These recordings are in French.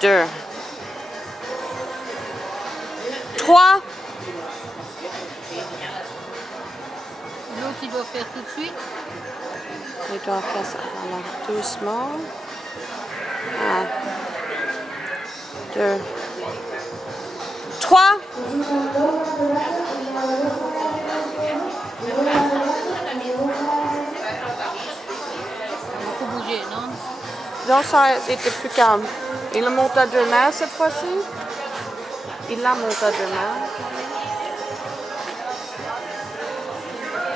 2, 3. L'autre, il doit faire tout de suite. Il doit faire ça. Voilà, doucement. 1, 2, 3. Beaucoup bouger, non? Donc ça était plus calme. Il le monte à 2 mains cette fois-ci. Il la monte à 2 mains.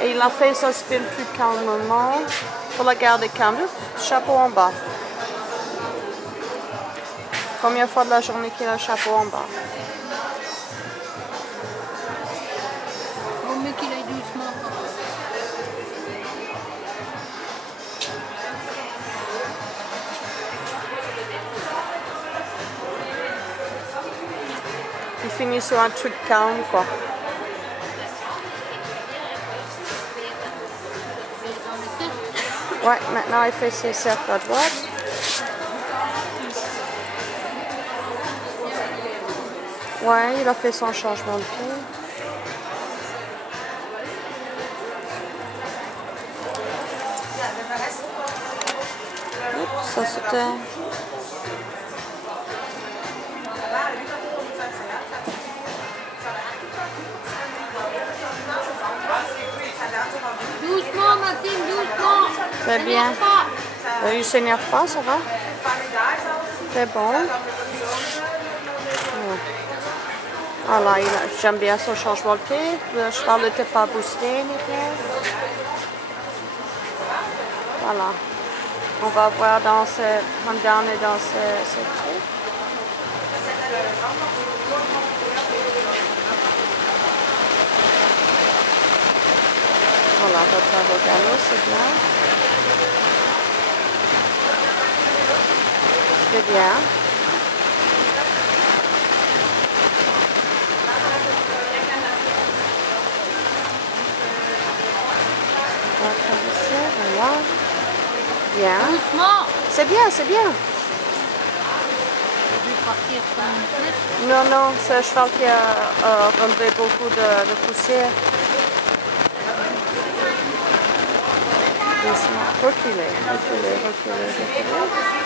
Et il a fait sa spin plus calmement pour la garder calme. Chapeau en bas. Première fois de la journée qu'il a le chapeau en bas. Vaut mieux qu'il aille doucement. Il finit sur un truc calme, quoi. Ouais, maintenant il fait ses cercles à droite. Ouais, il a fait son changement de pied. Oups, ça c'était... Doucement, Mathilde, doucement. C'est bien. Il ne s'énerve pas, ça va. C'est bon. Voilà, j'aime bien son changement de pied. Le cheval n'était pas boosté. Voilà. On va voir dans un dernier dans ce truc. Voilà, votre regalo, c'est bien. C'est bien. Voilà. Bien. Doucement. C'est bien, c'est bien. Je vais partir comme une flèche. Non, non, c'est un cheval qui a relevé beaucoup de poussière. Doucement. Reculez, reculez, reculez, reculez.